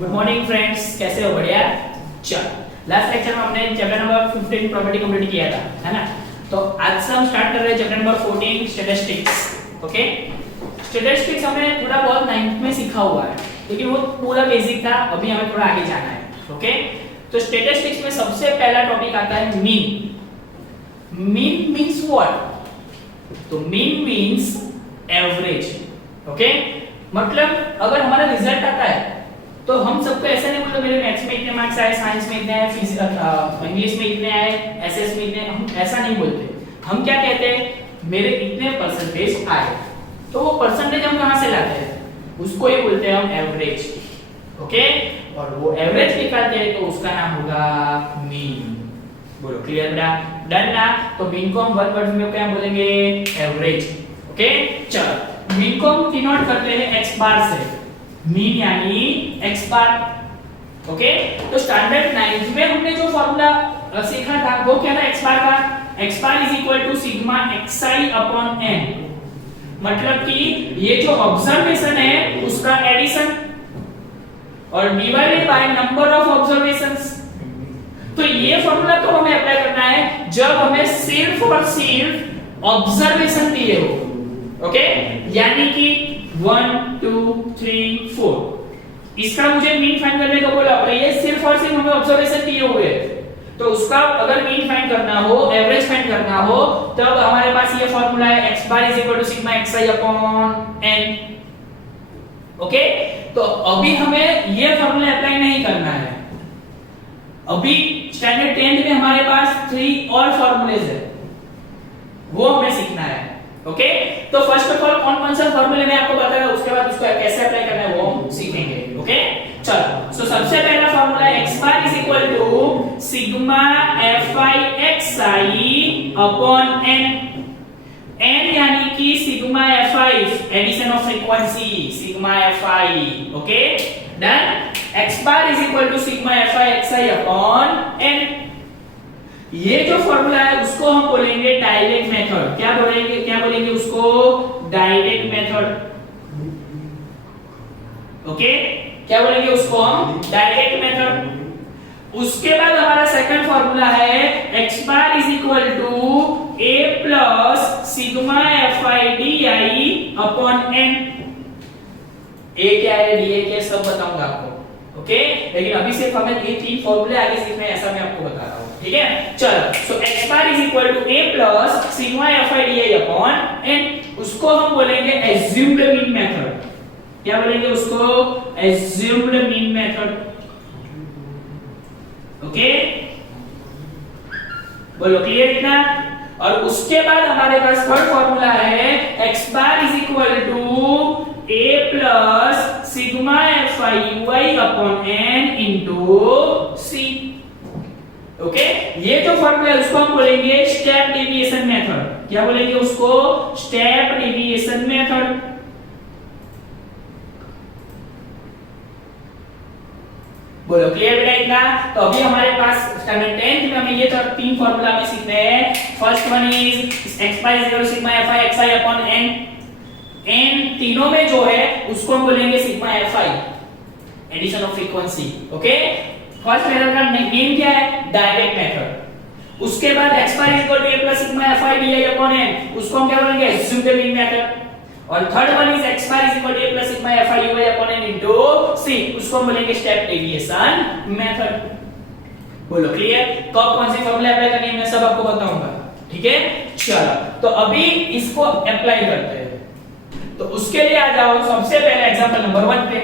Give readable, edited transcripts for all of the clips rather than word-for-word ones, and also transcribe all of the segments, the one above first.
Good morning friends, कैसे हो? बढ़िया। चलो, लास्ट लेक्चर में हमने चैप्टर नंबर 15 प्रॉपर्टी कंप्लीट किया था, है ना? तो आज से हम स्टार्ट कर रहे हैं chapter number 14 statistics. Okay, statistics हमने थोड़ा बहुत 9th में सीखा हुआ है, लेकिन वो पूरा बेसिक था। अभी हमें थोड़ा आगे जाना है। ओके, तो स्टैटिस्टिक्स में सबसे पहला टॉपिक आता है मीन। Mean means what? तो मीन मींस एवरेज। ओके, मतलब अगर हमारा रिजल्ट आता है तो हम सबको ऐसा नहीं बोलते मेरे मैथ्स में इतने मार्क्स आए, साइंस में इतने आए, इंग्लिश में इतने आए, एसएस में इतने, हम ऐसा नहीं बोलते। हम क्या कहते हैं, मेरे इतने परसेंटेज आए। तो वो परसेंटेज हम कहां से लाते हैं? उसको ही बोलते हैं हम एवरेज। ओके, और वो एवरेज निकालते हैं तो उसका नाम होगा मीन। बोलो क्लियर बेटा? डन ना? तो मीन को हम वन वर्ड में क्या बोलेंगे? एवरेज। ओके, चलो मीन को हम डिनोट करते हैं एक्स बार से। मीन यानी x बार। ओके, तो स्टैंडर्ड 9th में हमने जो फॉर्मूला सीखा था वो क्या था? x बार का। x bar is equal to sigma xi upon n। मतलब कि ये जो ऑब्जर्वेशन है उसका एडिशन और divided by number of observations. तो ये फॉर्मूला तो हमें अप्लाई करना है जब हमें सिर्फ और सिर्फ ऑब्जर्वेशन दिए हो। ओके, यानी कि 1 2 3 4 इसका मुझे मीन फाइंड करने को बोला और ये सिर्फ और सिर्फ हमें ऑब्जर्वेशन दिए हुए हैं। तो उसका अगर मीन फाइंड करना हो, एवरेज फाइंड करना हो, तब हमारे पास ये फार्मूला है x bar is equal to sigma xi upon n। Okay, तो अभी हमें ये फार्मूला अप्लाई नहीं करना है। अभी स्टैंडर्ड 10th में हमारे पास 3 और फार्मूलेज है, वो हमें सीखना है। ओके, तो फर्स्ट ऑफ ऑल कौन कौन सा फार्मूले में आपको बताया, उसके बाद उसको कैसे अप्लाई करना है वो हम सीखेंगे। ओके, चलो, सो सबसे पहला formula x bar is equal to sigma fi xi upon n। n यानी कि sigma fi, addition of frequency, sigma fi। Okay, done. x bar is equal to sigma fi xi upon n। ये जो formula है उसको हम बोलेंगे direct method. क्या बोलेंगे उसको? Direct method. ओके, क्या बोलेंगे उसको हम? Direct method. उसके बाद हमारा सेकंड फॉर्मूला है x bar is equal to a plus sigma fi di upon n। a क्या है, da क्या है, सब बताऊंगा आपको। ओके, लेकिन अभी सिर्फ हमें ये 3 फॉर्मूले आगे सीखने हैं, ऐसा मैं आपको बता रहा हूं। ठीक है, चलो, so x bar is equal to a plus sigma fi di upon n। उसको हम बोलेंगे एज्यूम्ड मीन मेथड। क्या बोलेंगे उसको? Assumed mean method. ओके, बोलो क्लियर इतना? और उसके बाद हमारे पास थर्ड फॉर्मूला है x bar is equal to a plus sigma fi ui upon n into c। Okay, ये जो फॉर्मूला है उसको हम बोलेंगे स्टेप डेविएशन मेथड। क्या बोलेंगे उसको? Step deviation method. बोलो क्लियर बेटा इतना? तो अभी हमारे पास स्टैंडर्ड 10th में हमें ये 3 फॉर्मूला में सीखने हैं। First one is x bar is equal to sigma fi xi upon n। n तीनों में जो है उसको हम बोलेंगे sigma fi, addition of frequency. Okay, first method का नेम क्या है? Direct method. उसके बाद x bar is equal to a plus sigma fi di upon n, उसको हम क्या बोलेंगे? Assumed mean method. और third one is x bar is equal to a plus sigma fi ui upon n into c, उसको हम बोलेंगे step deviation method. बोलो clear? कब कौन सी फॉर्मूला अप्लाई करनी है मैं सब आपको बताऊंगा। ठीक है, चलो, तो अभी इसको अप्लाई करते हैं। तो उसके लिए आ जाओ सबसे पहले एग्जांपल नंबर 1 पे।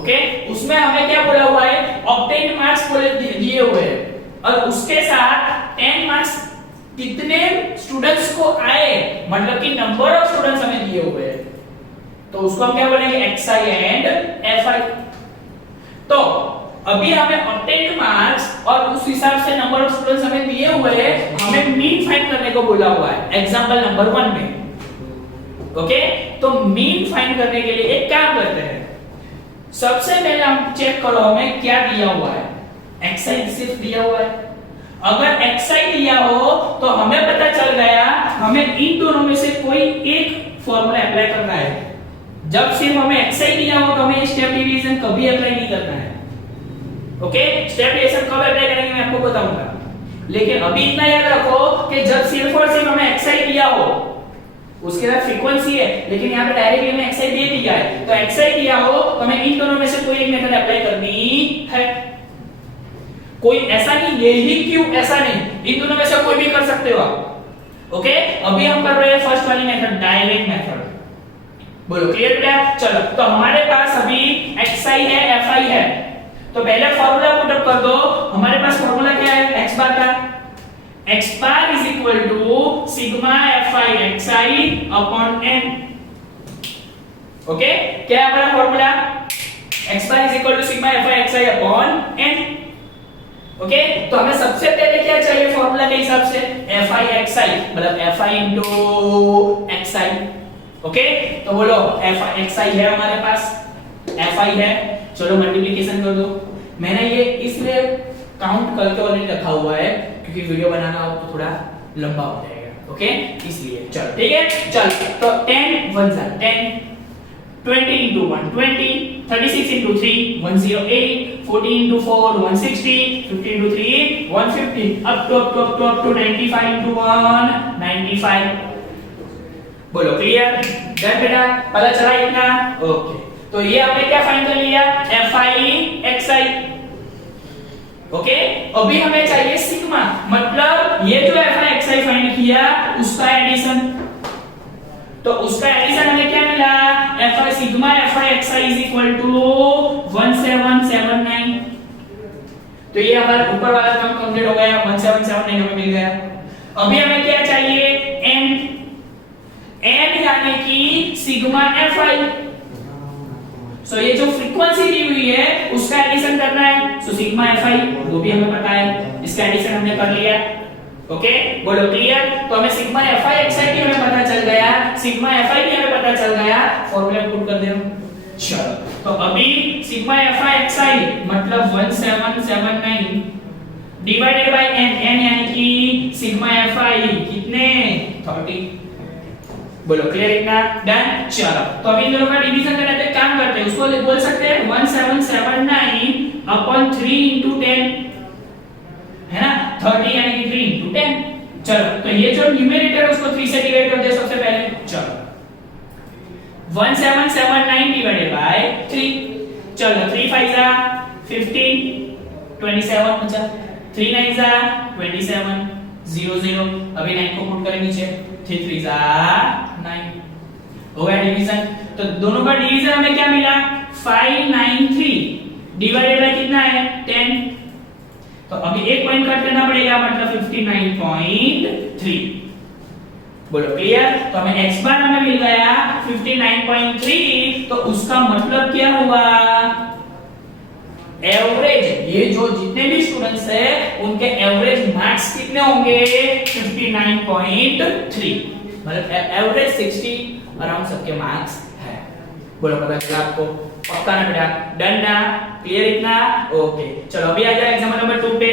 ओके, उसमें हमें क्या बोला हुआ है? ऑब्टेन मार्क्स दिए हुए हैं और उसके साथ 10 मार्क्स कितने स्टूडेंट्स को आए, मतलब कि नंबर ऑफ स्टूडेंट्स हमें दिए हुए हैं। तो उसको हम क्या बोलेंगे? xi and fi। तो अभी हमें ऑब्टेन मार्क्स और उस हिसाब से नंबर ऑफ स्टूडेंट्स हमें दिए हुए हैं, हमें मीन फाइंड करने को बोला हुआ है एग्जांपल नंबर 1 में। ओके, तो मीन फाइंड करने के लिए एक काम करते हैं। सबसे पहले हम चेक करो हमें क्या दिया हुआ है। xi सिर्फ दिया हुआ है। अगर xi दिया हो तो हमें पता चल गया हमें इन दोनों में से कोई एक फॉर्मूला अप्लाई करना है। जब सिर्फ हमें xi दिया हो तो हमें स्टेप डिवीजन कभी अप्लाई नहीं करना है। ओके, स्टेप डिवीजन कब अप्लाई करेंगे मैं आपको बताऊंगा, लेकिन अभी इतना याद रखो कि जब सिर्फ और सिर्फ हमें xi दिया हो, उसके साथ फ्रीक्वेंसी है लेकिन यहाँ पे डायरेक्टली हमें xi दे दिया है, तो xi दिया हो तो हमें इन दोनों में से कोई एक मेथड अप्लाई करनी है। कोई ऐसा नहीं, ये ही क्यों, ऐसा नहीं, इन दोनों में से कोई भी कर सकते हो आप। ओके, अभी हम कर रहे हैं फर्स्ट वाली मेथड, डायरेक्ट मेथड। बोलो क्लियर बेटा? चलो, तो हमारे पास अभी xi है, fi है, तो पहले फॉर्मूला पुट अप कर दो। हमारे पास फॉर्मूला क्या है x बार का, x bar is equal to sigma fi xi upon n। Okay, क्या है हमारा formula? x bar is equal to sigma fi xi upon n। Okay, तो हमें सबसे पहले क्या चाहिए फॉर्मूला के हिसाब से? fi xi मतलब fi into xi। ओके, तो बोलो fi xi है हमारे पास, fi है, चलो मल्टीप्लिकेशन कर दो। मैंने ये इसलिए काउंट करके ऑलरेडी रखा हुआ है क्योंकि वीडियो बनाना हो तो थोड़ा लंबा हो जाएगा। ओके, इसलिए चलो ठीक है। चल, तो 10 1 जा 10, 20 into 1 20, 36 into 3 108, 40 into 4 160, 50 into 3 150, up to 95 into 1 95। बोलो क्लियर? डन बेटा, पता चला इतना? ओके, तो ये हमने क्या फाइंड कर लिया? fi xi। ओके, अभी हमें चाहिए सिग्मा, मतलब ये जो fi xi फाइंड किया उसका एडिशन। तो उसका एडिशन हमें क्या मिला? fi sigma fi xi is equal to 1779। तो ये हमारा ऊपर वाला काम कंप्लीट हो गया, 1779 हमें मिल गया। अभी हमें क्या चाहिए? n यानी कि सिग्मा fi। सो ये जो फ्रीक्वेंसी दी हुई है उसका एडिशन करना है। सो सिग्मा fi वो भी हमें पता है, इसका एडिशन हमने कर लिया। ओके, बोलो क्लियर? तो हमें सिग्मा fi xi भी हमें पता चल गया, सिग्मा fi भी हमें पता चल गया, फॉर्मूला पुट कर दे। चलो, तो अभी सिग्मा fi xi मतलब 1779 डिवाइडेड बाय n यानी कि सिग्मा fi कितने? 30। बोलो क्लियर इतना? डन। चलो, तो अभी इन दोनों का डिवीजन करने पे काम करते हैं, उसको बोल सकते हैं 1779 अपॉन 3 into 10 है ना, 30 यानी कि 3 into 10। चलो, तो ये जो न्यूमरेटर उसको 3 से डिवाइड कर दे सबसे पहले। चलो, 1779 डिवाइडेड बाय 3। चलो, 3 5 जा 15, 27 बचा, 3 9 जा 27 0 0। अभी 9 को पुट करें नीचे, 3 3 जा 9। हो गया डिवीजन। तो दोनों का डिवीजन हमें क्या मिला? 593 डिवाइडेड बाय कितना है? 10। तो अभी एक पॉइंट कट करना पड़ेगा, मतलब 59.3। बोलो क्लियर? तो हमें x बार हमें मिल गया 59.3। तो उसका मतलब क्या हुआ? एवरेज, ये जो जितने भी स्टूडेंट्स है उनके एवरेज मार्क्स कितने होंगे? 59.3, मतलब एवरेज 60 अराउंड सबके मार्क्स है। बोलो पता चला आपको? पक्का ना बेटा? डन ना? क्लियर इतना? ओके, चलो अभी आ जाए एग्जाम्पल नंबर 2 पे।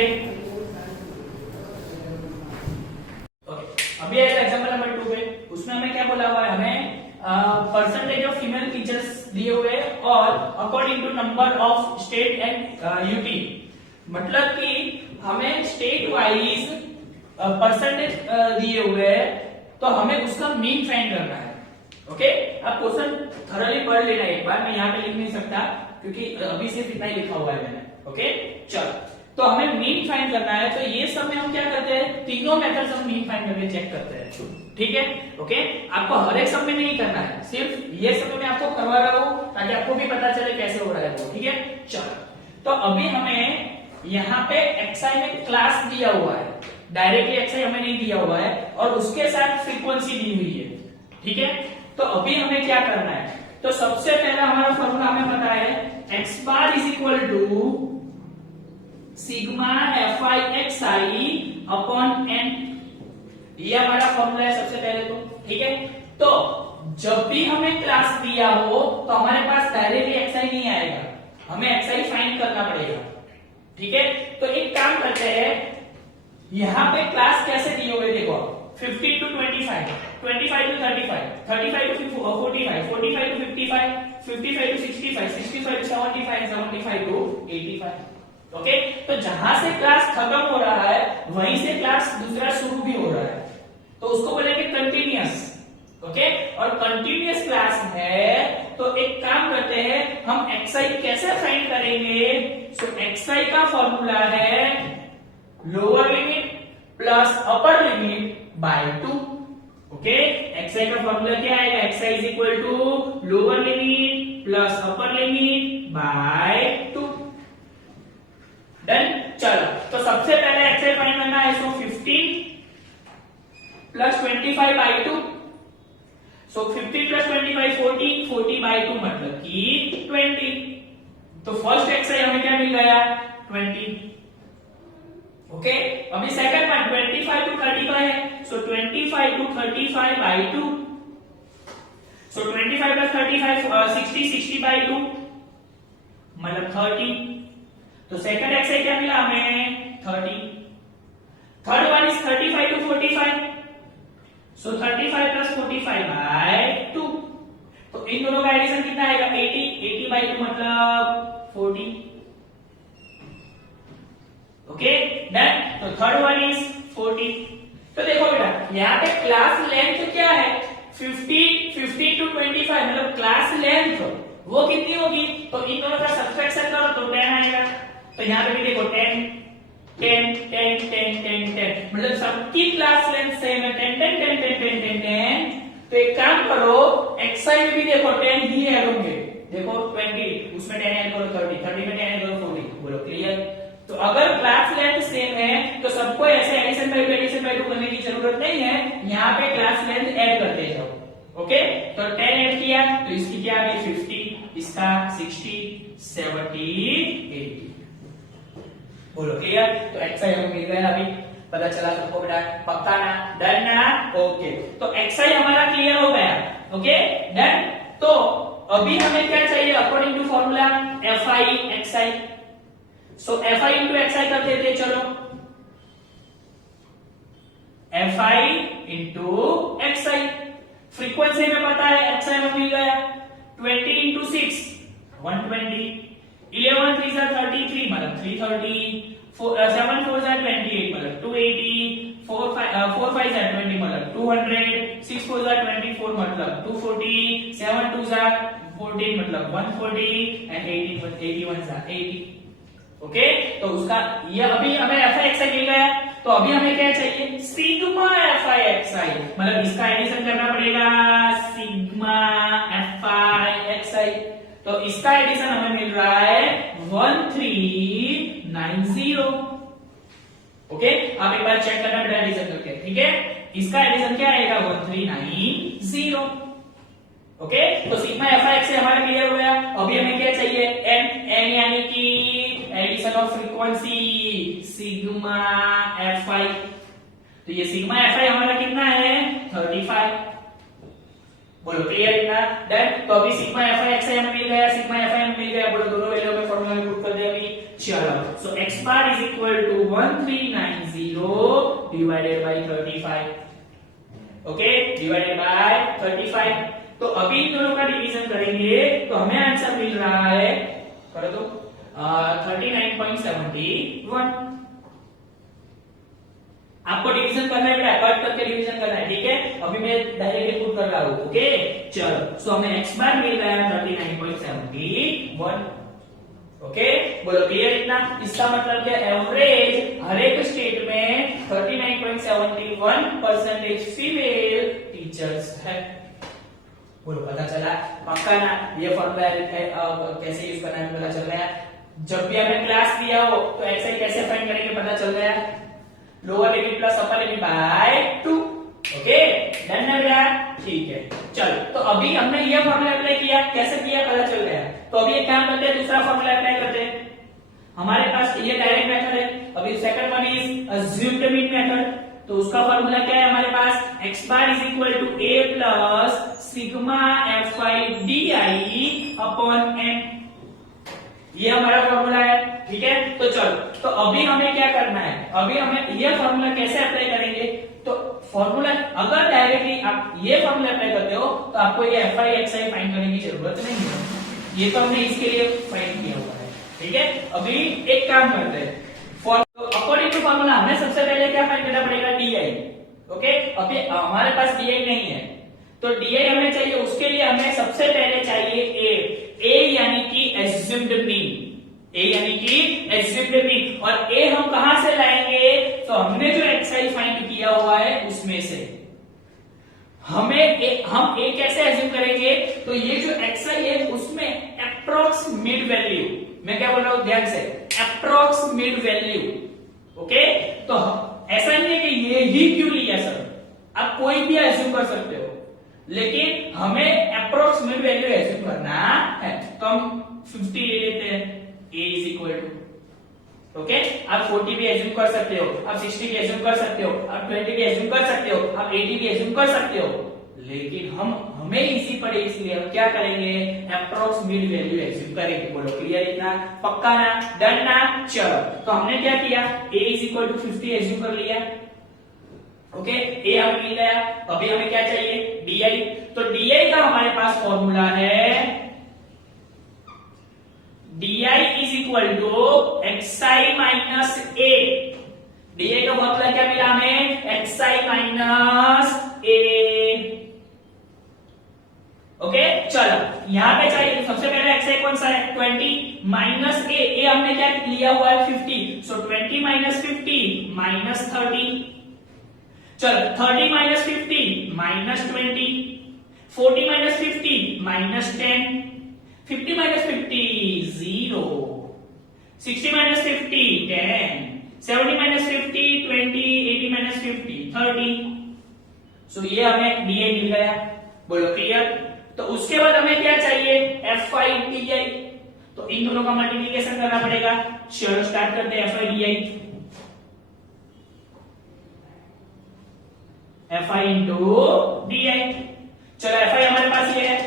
ओके, अभी आ जाए एग्जाम्पल नंबर 2 पे। उसमें हमें क्या बोला हुआ है? हमें परसेंटेज ऑफ फीमेल टीचर्स दिए हुए और according to number of state and UT, मतलब कि हमें स्टेट वाइज परसेंटेज दिए हुए हैं, तो हमें उसका मीन फाइंड करना है। ओके, अब क्वेश्चन थोरली पढ़ लेना एक बार, मैं यहाँ पे लिख नहीं सकता क्योंकि अभी सिर्फ इतना ही लिखा हुआ है मैंने। ओके, चलो, तो हमें मीन फाइंड करना है, तो ये सब में हम क्या करते हैं? तीनों मेथड्स हम मीन फाइंड करके चेक करते हैं। ठीक है? ओके, आपको हर एक सब में नहीं करना है, सिर्फ ये सब में आपको करवा रहा हूं ताकि आपको भी पता चले कैसे हो रहा है वो। ठीक है, चलो, तो अभी हमें यहाँ पे xi में क्लास दिया हुआ है, डायरेक्टली xi हमें नहीं दिया हुआ है, और उसके साथ फ्रीक्वेंसी दी हुई है। ठीक है, तो अभी हमें क्या करना है? तो सबसे पहला हमारा फॉर्मूला हमें पता है, x bar is equal to sigma fi xi upon n। ये हमारा फॉर्मूला है सबसे पहले तो। ठीक है, तो जब भी हमें क्लास दिया हो तो हमारे पास डायरेक्टली xi नहीं आएगा, हमें xi फाइंड करना पड़ेगा। ठीक है, तो एक काम करते हैं, यहाँ पे क्लास कैसे दिए हुए देखो, 15 to 25, 25 to 35, 35 to 45, 45 to 55, 55 to 65, 65 to 75, 75 to 85. Okay, तो जहां से क्लास खत्म हो रहा है वहीं से क्लास दूसरा शुरू भी हो रहा है, तो उसको बोलेंगे कंटिन्यूअस। ओके, और कंटिन्यूअस क्लास है तो एक काम करते हैं हम xi कैसे फाइंड करेंगे। सो xi का फॉर्मूला है lower limit plus upper limit by 2। Okay, xi का फॉर्मूला क्या आएगा, xi is equal to lower limit plus upper limit by 2। Done. चलो, तो सबसे पहले xi फाइंड करना है। So 15 plus 25 by 2। So 50 plus 25 40, 40 by 2 मतलब कि 20। तो फर्स्ट xi हमें क्या मिल गया, 20। ओके, अभी सेकंड वन 25 टू 35 है। So 25 to 35 by 2। So 25 plus 35 60, 60 by 2 मतलब 30। तो सेकंड xi क्या मिला हमें, 30। Third one is 35 to 45। So 35 plus 45 by 2। तो इन दोनों का एडिशन कितना आएगा, 80, 80 बाय 2 मतलब 40। Okay, done. तो थर्ड वन इज 40। तो देखो बेटा यहाँ पे क्लास लेंथ क्या है, 50 टू 25 मतलब क्लास लेंथ वो कितनी होगी, तो इन दोनों का सब्ट्रैक्शन करो तो 10 आएगा। तो यहाँ पे भी देखो 10 10 10 10 10 10 मतलब सबकी क्लास लेंथ सेम है, 10 10 10 10 10 10 10। तो एक काम करो xi में भी देखो 10 ही ऐड होंगे। देखो 20 उसमें 10 ऐड करो, 30 30 में 10 ऐड करो, 40। बोलो क्लियर। तो अगर क्लास लेंथ सेम है तो सबको ऐसे एडिशन बाय 2 करने की जरूरत नहीं है, यहाँ पे क्लास लेंथ ऐड करते जाओ। ओके, तो 10 ऐड किया तो इसकी क्या आ गई 50, इसका 60, 70, 80। बोलो क्लियर। तो xi हमें मिल गया, अभी पता चला सबको बेटा, पक्का ना, डन ना। ओके, तो xi हमारा क्लियर हो गया। Okay, done. तो अभी हमें क्या चाहिए, according to formula fi xi। So fi into xi कर देते, चलो fi इंटू xi। फ्रीक्वेंसी में पता है xi में मिल गया 20 इंटू 6 120, 11 3 33 मतलब 330, 7 4 28 मतलब 280, 4 5 20 मतलब 200, 6 4 24 मतलब 240, 7 2 14 मतलब 140 एंड 81 80। ओके, तो उसका ये अभी हमें fi xi मिल गया, तो अभी हमें क्या चाहिए, सिग्मा fi xi मतलब इसका एडिशन करना पड़ेगा, सिग्मा fi xi। तो इसका एडिशन हमें मिल रहा है 1390। ओके, आप एक बार चेक करना बेटा एडिशन करके, ठीक है। इसका एडिशन क्या आएगा 1390। ओके, तो सिग्मा fi xi हमारा क्लियर हो गया। अभी हमें क्या चाहिए, n यानी कि addition of frequency sigma fi। तो ये सिग्मा fi हमारा कितना है 35। बोलो क्लियर इतना, डन। तो अभी सिग्मा fi xi हमें मिल गया, सिग्मा fi हमें मिल गया। बोलो दोनों वैल्यू में फॉर्मूला में पुट कर दे अभी। चलो, so x bar is equal to 1390 divided by 35। Okay, divided by 35। तो अभी इन दोनों का डिवीजन करेंगे तो हमें आंसर मिल रहा है, कर दो 39.71। आपको डिवीजन करना है बेटा, कट करके डिवीजन करना है, ठीक है। अभी मैं डायरेक्टली पुट कर रहा हूं। ओके, चलो, सो हमें x बार मिल रहा है 39.71। ओके, बोलो क्लियर इतना। इसका मतलब क्या, एवरेज हर एक स्टेट में 39.71% फीमेल टीचर्स है। बोलो पता चला, पक्का ना। ये फॉर्मूला कैसे यूज करना है पता चल गया। जब भी हमें क्लास दिया हो तो xi कैसे फाइंड करेंगे पता चल गया, lower limit plus upper limit by 2। Okay, done है बेटा, ठीक है। चलो, तो अभी हमने ये फॉर्मूला अप्लाई किया, कैसे किया पता चल गया। तो अभी एक काम करते हैं, दूसरा फॉर्मूला अप्लाई करते हैं। हमारे पास ये डायरेक्ट मेथड है, अभी second one is assumed mean method. तो उसका फॉर्मूला क्या है हमारे पास, x bar is equal to a plus sigma fi di upon n। ये हमारा फॉर्मूला है, ठीक है। तो चलो, तो अभी हमें क्या करना है, अभी हमें ये फॉर्मूला कैसे अप्लाई करेंगे। तो फॉर्मूला अगर डायरेक्टली आप ये फॉर्मूला अप्लाई करते हो तो आपको ये fi xi फाइंड करने की जरूरत नहीं है, ये तो हमने इसके लिए फाइंड किया हुआ है। ठीक है, अभी एक काम करते हैं, अकॉर्डिंग टू फॉर्मूला हमें सबसे पहले क्या फाइंड करना पड़ेगा, di। ओके, अभी हमारे पास di नहीं है तो di हमें चाहिए, उसके लिए हमें सबसे पहले चाहिए a यानी कि एज्यूम्ड मीन, a यानी कि एज्यूम्ड मीन, और a हम कहां से लाएंगे, तो हमने जो xi फाइंड किया हुआ है उसमें से हम a कैसे एज्यूम करेंगे, तो ये जो xi है उसमें अप्रोक्स मिड वैल्यू, मैं क्या बोल रहा हूं ध्यान से, अप्रोक्स मिड वैल्यू। ओके, तो ऐसा नहीं है कि ये ही क्यों लिया सर, आप कोई भी एज्यूम कर सकते हो, लेकिन हमें अप्रोक्स मिड वैल्यू एज्यूम करना है, तो हम 50 ले लेते हैं, a is equal to, okay, आप 40 भी एज्यूम कर सकते हो, आप 60 भी एज्यूम कर सकते हो, आप 20 भी एज्यूम कर सकते हो, आप 80 भी एज्यूम कर सकते हो, लेकिन हमें इजी पड़े इसलिए हम क्या करेंगे, अप्रोक्स मिड वैल्यू एज्यूम करेंगे। बोलो क्लियर, इतना पक्का ना, डन ना, चलो तो हमने क्या किया, a is equal to 50 assume कर लिया। ओके, a हमें मिल गया, अभी हमें क्या चाहिए, di, तो di का हमारे पास फॉर्मूला है di is equal to xi minus a, di का फॉर्मूला क्या मिला हमें, xi माइनस a। ओके, चलो यहां पे चाहिए सबसे पहले xi कौन सा है, 20 माइनस a हमने क्या लिया हुआ है 50, सो 20 माइनस 50 माइनस 30, चलो 30 minus 50 minus 20, 40 minus 50 minus 10, 50 minus 50 0, 60 minus 50 10, 70 minus 50 20, 80 minus 50 30, सो ये हमें di मिल गया। बोलो क्लियर, तो उसके बाद हमें क्या चाहिए, fi di, तो इन दोनों का मल्टीप्लिकेशन करना पड़ेगा। चलो स्टार्ट करते हैं, fi di, fi into di, चलो fi हमारे पास ये है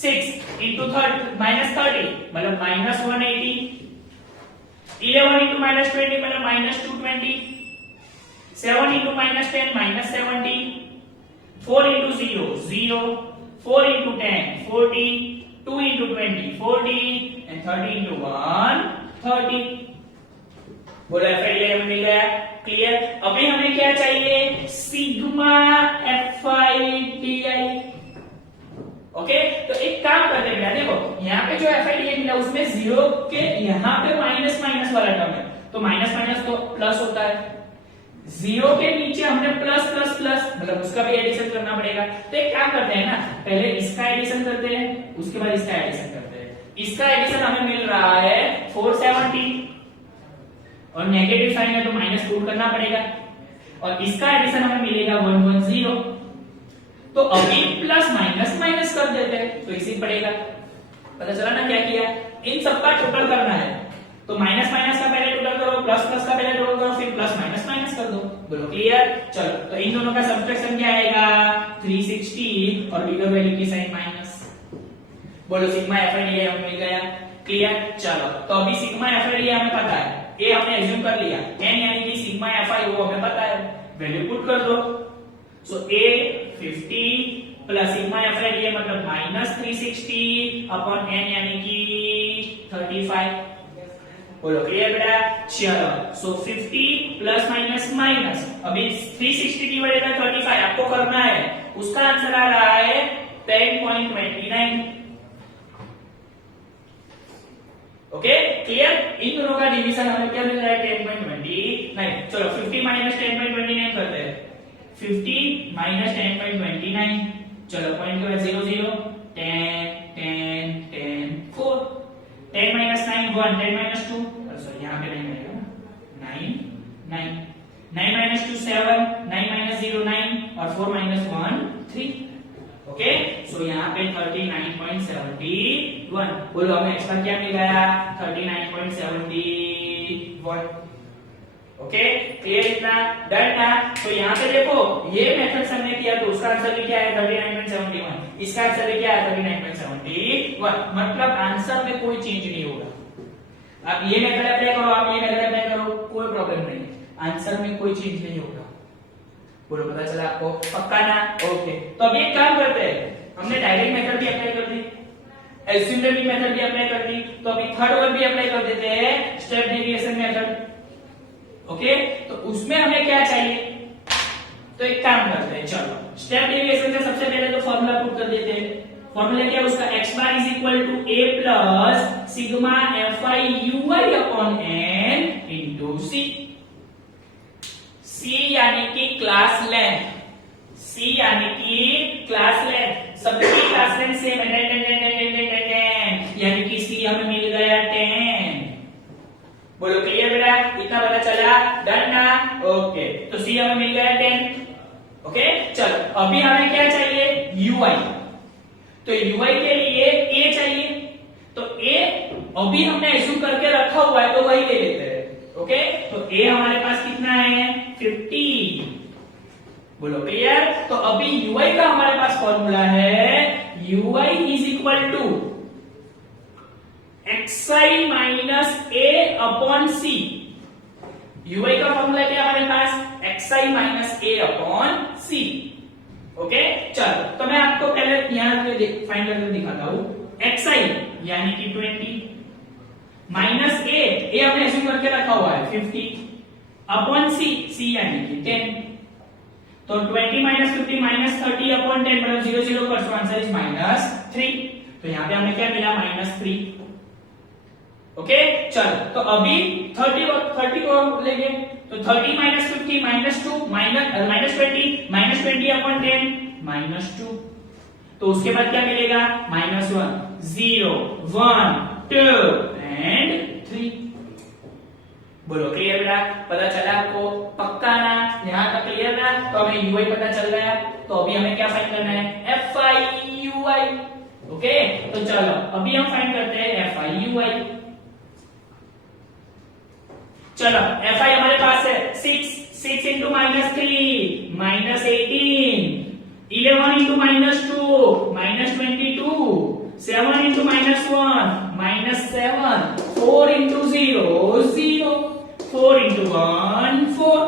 6 इंटू माइनस 30 मतलब माइनस 180, 11 इंटू माइनस 20 मतलब minus 220, 7 into minus 10 minus 70, 4 into 0 0, 4 into 10 40, 2 into 20 40, and 30 into 1 30। बोलो fi हमें मिल गया, क्लियर। अभी हमें क्या चाहिए, सिग्मा fi di। ओके, तो एक काम करते हैं, देखो यहाँ पे जो fi di मिला उसमें 0 के यहाँ पे माइनस माइनस वाला टर्म है, तो माइनस माइनस तो प्लस होता है, 0 के नीचे हमने प्लस प्लस प्लस मतलब उसका भी एडिशन करना पड़ेगा। तो एक काम करते हैं ना, पहले इसका एडिशन करते हैं, उसके बाद इसका एडिशन करते हैं। इसका एडिशन हमें मिल रहा है 470 और नेगेटिव साइन है तो माइनस पुट करना पड़ेगा, और इसका एडिशन हमें मिलेगा 110। तो अभी प्लस माइनस माइनस कर देते हैं तो इसी पड़ेगा, पता चला ना क्या किया, इन सबका टोटल करना है, तो माइनस माइनस का पहले टोटल करो, प्लस प्लस का पहले टोटल करो, फिर प्लस माइनस माइनस कर दो। बोलो क्लियर, चलो तो इन दोनों का सब्ट्रैक्शन क्या आएगा, 360 और बिगर वैल्यू की साइन माइनस। बोलो सिग्मा fi di हमें मिल गया, क्लियर। चलो तो अभी सिग्मा fi di हमें पता है, a हमने एज्यूम कर लिया, n यानी कि सिग्मा fi वो हमें पता है, वैल्यू पुट कर दो, सो a 50 plus sigma fi di मतलब माइनस 360 अपॉन n यानी कि 35। बोलो क्लियर बेटा, चलो सो 50 प्लस माइनस माइनस, अभी 360 डिवाइडेड बाय 35 आपको करना है, उसका आंसर आ रहा है 10.29। ओके क्लियर, इन दोनों का डिवीजन हमें क्या मिल रहा है, 10.29। चलो 50 माइनस 10.29 करते हैं, 50 माइनस 10.29, चलो पॉइंट के बाद 0 0, 10 10 10 4, 10 माइनस 9 1, 10 माइनस 2 सॉरी यहाँ पे नहीं आएगा, 9 9, 9 माइनस 2 7, 9 माइनस 0 9 और 4 माइनस 1 3। ओके, सो यहाँ पे 39.71। बोलो हमें एक्स्ट्रा क्या मिल गया, 39.71। ओके क्लियर, इतना डन ना। तो यहाँ पे देखो ये मेथड हमने किया तो उसका आंसर भी क्या है 39.71, इसका आंसर भी क्या है 39.71, मतलब आंसर में कोई चेंज नहीं होगा। आप ये मेथड अप्लाई करो, आप ये मेथड अप्लाई करो, कोई प्रॉब्लम नहीं, आंसर में कोई चेंज नहीं होगा। बोलो पता चला आपको? पक्का ना? ओके, तो अब एक काम करते हैं, हमने डायरेक्ट मेथड भी अप्लाई कर दी, एल्जेब्रिक मेथड भी अप्लाई कर दी, तो अभी थर्ड वन भी अप्लाई कर देते हैं, स्टेप डेविएशन मेथड। ओके, तो उसमें हमें क्या चाहिए? तो एक काम करते हैं, चलो स्टेप डेविएशन से सबसे पहले तो फॉर्मूला पुट कर देते हैं। फॉर्मूला क्या है उसका? x bar is equal to a plus sigma fi ui upon n into c। c यानी कि क्लास लेंथ, c यानी कि क्लास लेंथ, सबकी क्लास लेंथ सेम है 10 यानी कि c हमें मिल गया 10। बोलो क्लियर बेटा? इतना पता चला? डन ना? ओके, तो c हमें मिल गया 10। ओके, चलो अभी हमें क्या चाहिए? ui। तो ui के लिए a चाहिए, तो a अभी हमने एज्यूम करके रखा हुआ है तो वही ले लेते हैं। ओके, तो a हमारे पास कितना है? 50। बोलो क्लियर? तो अभी ui का हमारे पास फॉर्मूला है ui is equal to xi minus a upon c। ui का फॉर्मूला क्या हमारे पास? xi minus a upon c। Okay, चलो तो मैं आपको पहले यहां पे फाइंड करके दिखाता हूं। xi यानी कि 20 माइनस a हमने एज्यूम करके रखा हुआ है 50 अपॉन c यानी कि 10। तो 20 माइनस 50 माइनस 30 अपॉन 10 मतलब 0 0 का आंसर इज -3। तो यहां पे हमें क्या मिला? -3। ओके, चलो तो अभी 30 को लेंगे, तो 30 माइनस 50 -2 माइनस 20 अपॉन 10 -2। तो उसके बाद क्या मिलेगा? -1 0 1 2 एंड 3। बोलो क्लियर बेटा? पता चला आपको? पक्का ना? यहां तक क्लियर ना? तो हमें ui पता चल गया, तो अभी हमें क्या फाइंड करना है? fi ui। ओके, तो चलो अभी हम फाइंड करते हैं fi ui। चलो fi हमारे पास है 6 into -3 -18, 11 into -2 -22, 7 into -1 -7, 4 into 0 0, 4 into 1 4,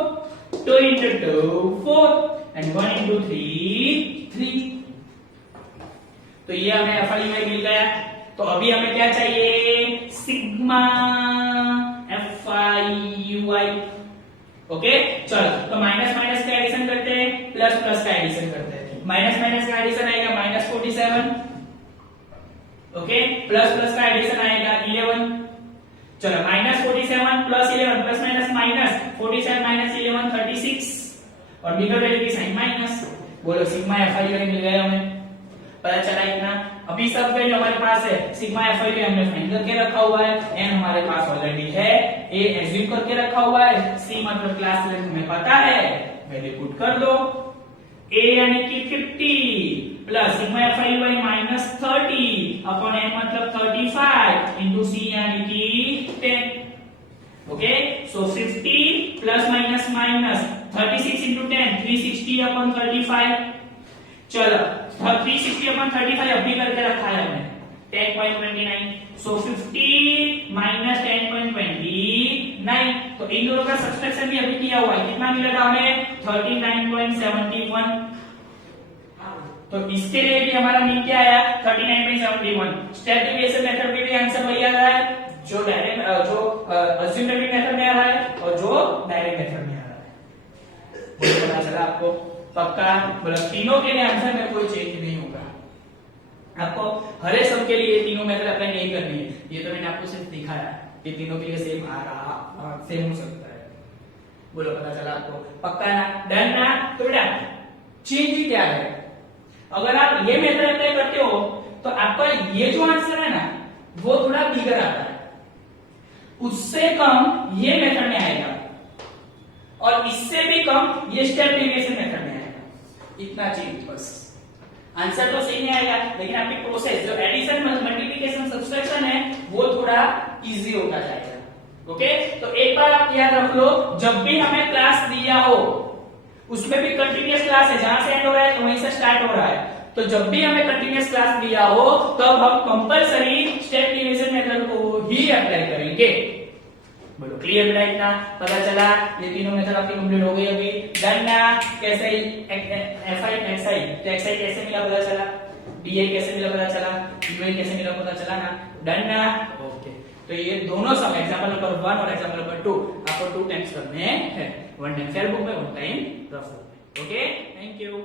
2 into 2 4 and 1 into 3 3। तो ये हमें fi मिल गया। तो अभी हमें क्या चाहिए? Sigma fi ui। ओके, चलो तो माइनस माइनस का एडिशन करते हैं, प्लस प्लस का एडिशन करते हैं। माइनस माइनस का एडिशन आएगा -47। ओके, प्लस प्लस का एडिशन आएगा 11। चलो -47 plus 11 plus minus minus 47 minus 11 36 और बिगर वैल्यू की साइन माइनस। बोलो सिग्मा fi मिल गया हमें, पता चला इतना। अभी सब वैल्यू हमारे पास है, सिग्मा fi हमने फाइंड करके रखा हुआ है, n हमारे पास ऑलरेडी है, a एज्यूम करके रखा हुआ है, c मतलब क्लास लेंथ हमें पता है, वैल्यू पुट कर दो। a यानी कि 50 plus sigma fi -30 upon n मतलब 35 इंटू c यानी कि 10। ओके, सो 50 plus minus minus 36 into 10 360 upon 35। चलो 360 अपॉन 35 अभी करके रखा है हमने 10.29। सो 50 माइनस 10.29, तो इन दोनों का सब्सट्रैक्शन भी अभी किया हुआ है, कितना मिलेगा हमें? 39.71। तो इसके लिए भी हमारा मीन क्या आया? 39.71। स्टेप डेविएशन मेथड में भी आंसर वही आ रहा है जो डायरेक्ट अज्यूमेटिव मेथड में आ रहा है और जो डायरेक्ट मेथड में आ रहा है। मुझे पता चला आपको? पक्का? मतलब तीनों के लिए आंसर में कोई चेंज नहीं होगा। आपको हरे सब के लिए तीनों मेथड अप्लाई नहीं करनी है, ये तो मैंने आपको सिर्फ दिखाया कि तीनों के लिए सेम आ रहा, सेम हो सकता है। बोलो पता चला आपको? पक्का ना? डन ना? तो बेटा चेंज क्या है? अगर आप ये मेथड अप्लाई करते हो तो आपका ये जो आंसर है ना वो थोड़ा बिगर आता है, उससे कम ये मेथड में आएगा और इससे भी कम ये स्टेप डेविएशन मेथड में आएगा। इतना चेंज बस, आंसर तो सही नहीं आएगा लेकिन आपकी प्रोसेस जो एडिशन मल्टीप्लिकेशन सब्सट्रैक्शन है वो थोड़ा इजी होता जाएगा। ओके, तो एक बार आप याद रख लो, जब भी हमें क्लास दिया हो उसमें भी कंटिन्यूअस क्लास है, जहां से एंड हो रहा है वहीं से स्टार्ट हो रहा है, तो जब भी हमें कंटिन्यूअस क्लास दिया हो तब हम कंपलसरी स्टेप डेविएशन मेथड को ही अप्लाई करेंगे। बोलो क्लियर बेटा? इतना पता चला, ये तीनों मेथड आपकी कंप्लीट हो गई अभी। डन ना? कैसे एफ आई एक्स आई, तो एक्स आई कैसे मिला पता चला, डी आई कैसे मिला पता चला, यू आई कैसे मिला पता चला ना? डन ना? ओके, तो ये दोनों सम एग्जांपल नंबर 1 और एग्जांपल नंबर 2 आपको 2 टाइम्स करने हैं, 1 टाइम फेयर बुक में, 1 टाइम रफ बुक में। Okay, thank you.